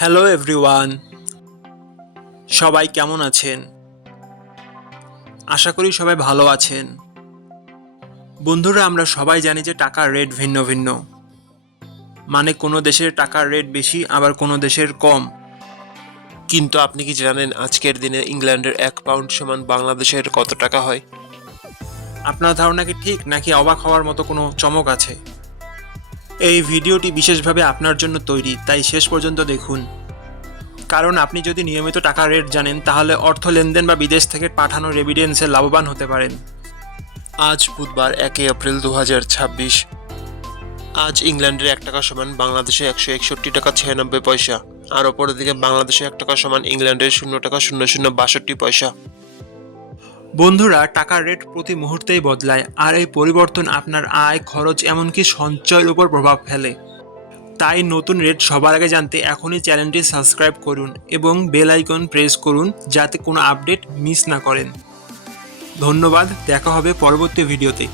Hello everyone, সবাই কেমন আছেন? আশা করি সবাই ভালো আছেন। বন্ধুরা, আমরা সবাই জানি যে টাকার রেট ভিন্ন ভিন্ন। মানে কোনো দেশের টাকার রেট বেশি, আবার কোনো দেশের কম। কিন্তু আপনি কি জানেন আজকের দিনে ইংল্যান্ডের 1 পাউন্ড সমান বাংলাদেশের কত টাকা হয়? আপনার ধারণা কি ঠিক, নাকি অবাক হওয়ার মতো কোনো চমক আছে? এই ভিডিওটি বিশেষভাবে আপনার জন্য তৈরি, তাই শেষ পর্যন্ত দেখুন। কারণ আপনি যদি নিয়মিত টাকার রেট জানেন, তাহলে অর্থ লেনদেন বা বিদেশ থেকে পাঠানো রেমিটেন্সে লাভবান হতে পারেন। আজ বুধবার 1 এপ্রিল 2026। আজ ইংল্যান্ডের 1 টাকা সমান বাংলাদেশে 161 টাকা 96 পয়সা। আর অপরদিকে বাংলাদেশে 1 টাকা সমান ইংল্যান্ডের 0 টাকা 0062 পয়সা। বন্ধুরা, টাকার রেট প্রতি মুহূর্তেই বদলায়, আর এই পরিবর্তন আপনার আয়, খরচ, এমনকি সঞ্চয়ের উপর প্রভাব ফেলে। তাই নতুন রেট সবার আগে জানতে এখনই চ্যানেলটি সাবস্ক্রাইব করুন এবং বেল আইকন প্রেস করুন, যাতে কোনো আপডেট মিস না করেন। ধন্যবাদ, দেখা হবে পরবর্তী ভিডিওতে।